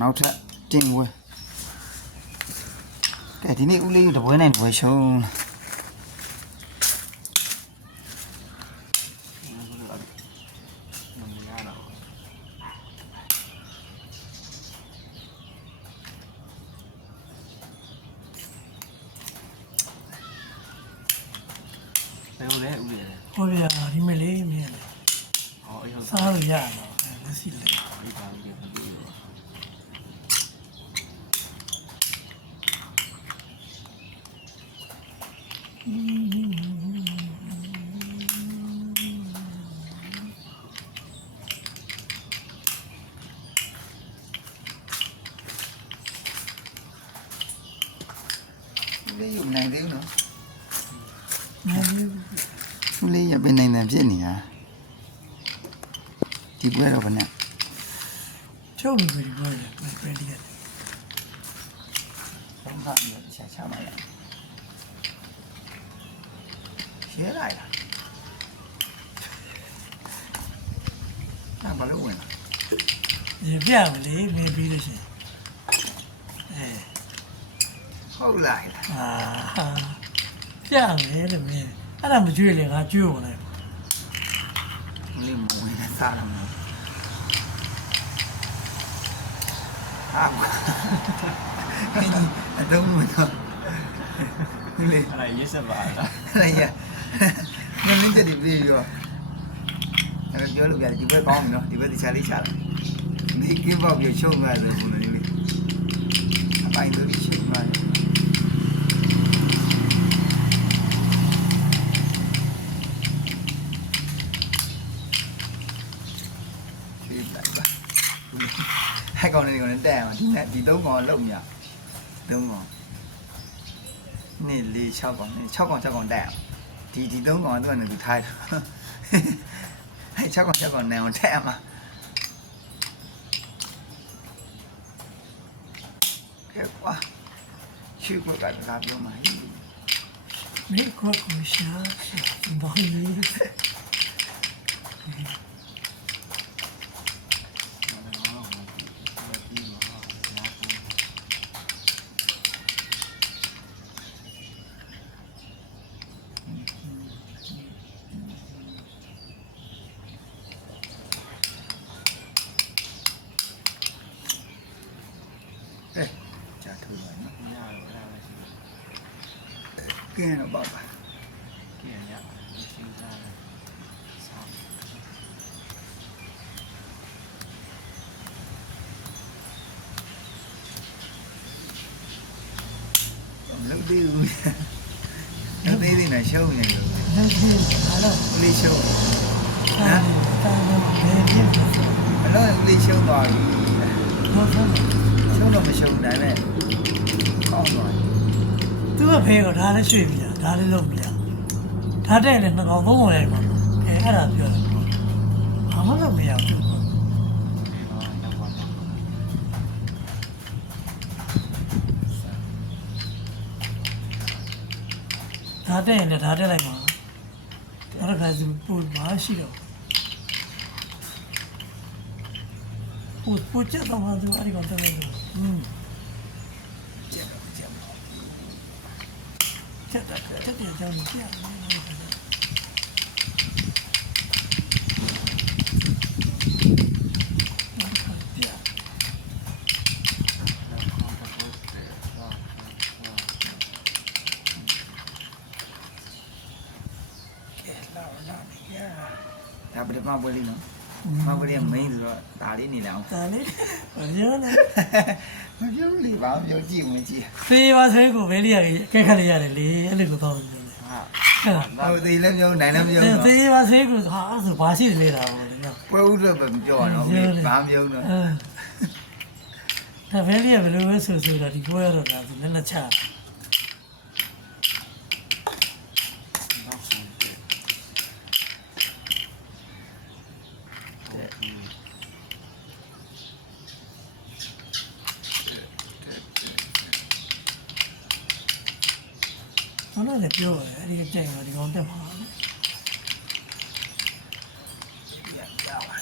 နောက်ထပ်တင်ပွဲကဲဒီနေ့ဦးလေးတပွဲနဲ့ပွဲရှုံးဟိုဗျာဒီမလေးမြင်တယ်စားလို့ရတော့လက်စီလေးလေးယူနိုင်သေးဘူးနော် မလေးဦးလေးရပင်နိုင်တယ်ဖြစ်နေတာဒီပွဲတော့ဗနဲ့ ချုပ်နေပြီပြောတယ်ပြန်တည်းရတယ် ဘာမှမလုပ်ချာချမရရှဲလိုက်လားဘာလို့ဝင်လာ ရေပြမလေးမင်းပြီးလို့ရှိရင် ဟုတ်လိုက်လား အာပြမယ်လို့မင်းအဲ့ဒါမကြွေးလေငါကြွေးဝင်လိုက် ဦးလေးမဝင်နဲ့စားတော့မယ်အတော့မတော့ဦးလေး အဲ့ဒါရက်ဆက်ပါလား အဲ့ရငါမင်းတက်ဒီပြေရောအဲ့ပြောလို့ရတယ်ဒီဘက်ကောင်းပြီနော်ဒီဘက်တခြားလေးချတယ်ဒီကင်းပေါက်ပြရှုံးသွားတယ်ဘုံလေးလေးအပိုင်းတို့ရှုံးသွားတယ်ဒီလိုက်ပါဟဲ့ကောင်လေးကောင်နဲ့တက်အောင်ဒီနဲ့ဒီ၃ကောင်လုံးမြ၃ကောင်နေ့၄6ကောင်နေ့6ကောင်6ကောင်တက်အောင်ဒီ၃ကောင်သူကနေသူထားတယ်ဟဲ့6ကောင်6ကောင်နိုင်အောင်တက်အောင်ကဲကွာရှိခွက်ကတကားပြောမှာ မင်းကိုကိုရှာဘာလို့ ကြာထူပါနော် ညတော့အဲ့ဒါပဲရှိတယ် ကင်းတော့ပေါ့ပါ ကြည့်ရရှင်းစားတယ်ဆောင်း လုံးသေးဘူးလုံးသေးသေးနဲ့ရှုံးနေလို့ လက်ရှိအားလုံး ဦးလေးရှုံး တာတော့ဘယ်ဖြစ်လဲ အလုံးဦးလေးရှုံးသွားပြီ တော့တော့ ရှုံးတော့မရှုံးနိုင်နဲ့ကောင်းသွားပြီ သူကဖေးကဒါလည်းရွှေ့ပြဒါလည်းလုံးပြဒါတဲ့လည်းငကောင်သုံးဝင်လိုက်ပါအဲ့ဒါပြောတယ်ဘာမှမရဘူး တော့ရောက်ပါတော့ ဒါတဲ့လည်းဒါတဲ့လိုက်ပါဘာကစပူမရှိတော့ပူချက်တော့မှသူအဲ့ဒီကတော့တယ်ကျက်တော့ကျက်ပါ ချက်တယ်ကြောင်းပြဒါပထမပွဲလေးနော်မပွဲလေးမိန်းဆိုတော့ဒါလေးနေလာအောင် ဒါလေးပြောနေ မပြောလေဘာပြောကြည့်ဝင်ကြည့် ဖေးပါဆွဲကိုဘယ်လေးရကဲခက်လိုက်ရတယ်လေအဲ့လိုကိုတော့နေတယ် ဟာ ဟိုသေးလည်းပြောနိုင်လည်းပြောတော့ ဖေးပါဆွဲကိုဟာဆိုဘာရှိလဲတာပေါ့လေ ပွဲဥတော့မပြောတော့ဘာပြောတော့ ဒါဘယ်လေးရဘယ်လိုပဲဆိုတော့ဒီပွဲတော့ဒါဆိုလည်းလက်ချ တော့ဆုံးတယ် တော့လည်းပြောတယ်အဲ့ဒီကြိုင်တော့ဒီကောင်တက်မှာ ရပါ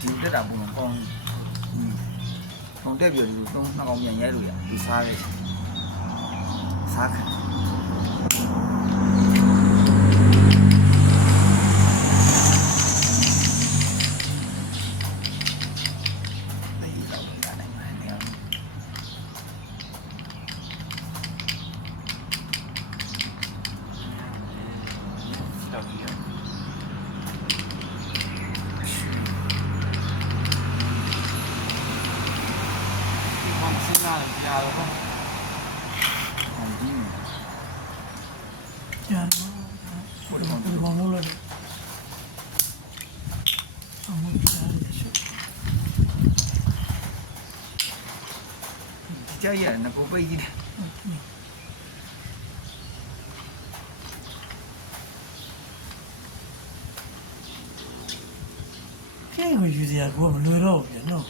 ဒီတက်တာပုံကောင်းပုံတက်ပြီးဒီသုံးနှစ်ကောင်မြန်ရဲလို့ရဒီစားရဲစားခါကြာတော့ ကြာတော့ဘယ်မှာမို့လဲအမှုကြားရရှိ ကြရနကိုပိတ်ကြီးတယ် ကျင်းကိုယူစရာကိုမလွယ်တော့ဘူးပြန်နော်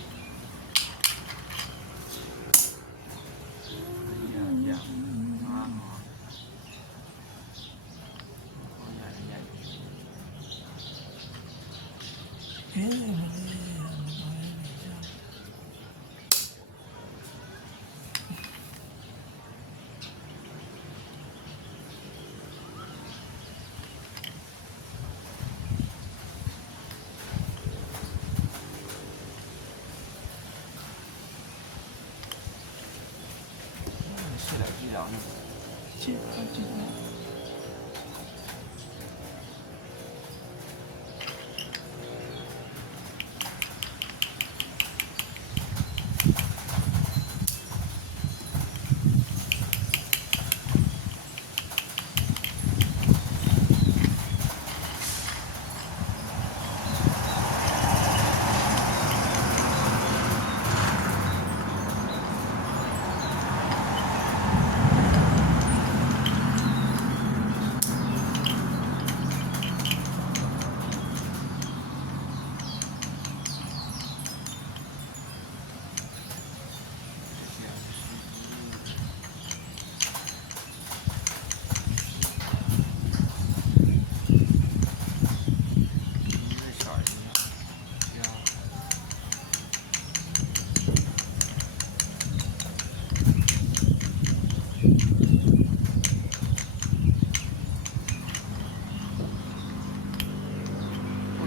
是的，医疗呢？ ကြည့်ပါကြည့်ပါ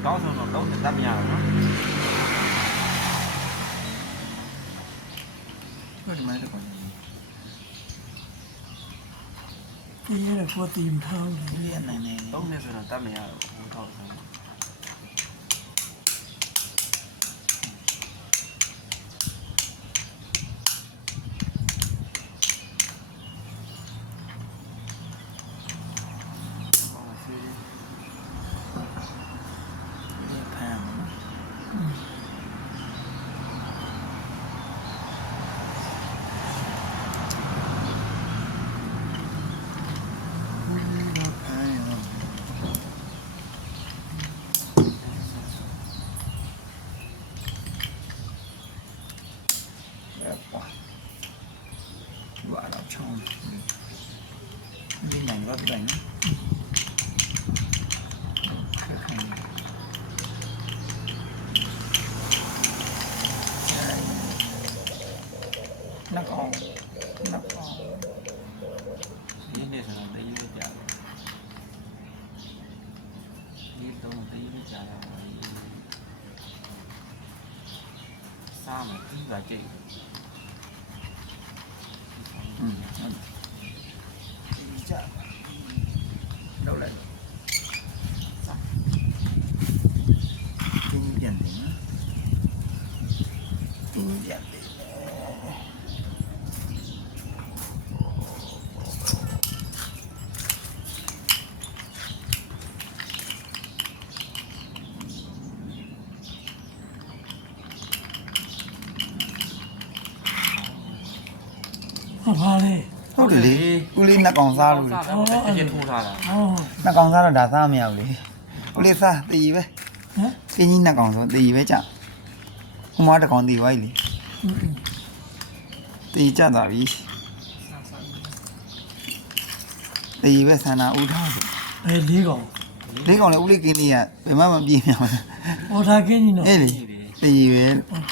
တောင်းဆိုတော့လုံးနဲ့တတ်မရတော့နော် ဘယ်မှာလဲကော ဒီရကိုတီမထောင်းတယ် လေးနိုင်နေ လုံးနဲ့ဆိုတော့တတ်မရတော့ဘူးတော့ဆို ဖမ်း哇，老长，你两个不呢？看看，那个，那个， ဒီနေ့ဆိုတော့တည်ရကြတယ်ဒီတော့တည်ရကြတယ်စားမပြီးပါကြိတ် 这样，都来，给你点评啊，给你点评。 ဟုတ်ပါလေ ဟုတ်တယ်လေဦးလေးနှစ်ကောင်စားလို့ တကယ်ထိုးထားတာ ဟော နှစ်ကောင်စားတော့ဒါစားမရဘူးလေဦးလေးစားတည်ပဲ ဟမ် ပြင်းကြီးနှစ်ကောင်ဆိုတည်ပဲကြဟိုမှာတစ်ကောင်တည်သွားပြီလေတည်ကြသွားပြီတည်ပဲဆန္ဒဥထားဆို ဘယ်လေးကောင် လေးကောင်လည်းဦးလေးကင်းလေးကဘယ်မှမပြေးမြောင်ဘူး ဟောထားကင်းကြီးတော့ အေးလေတည်ရွယ်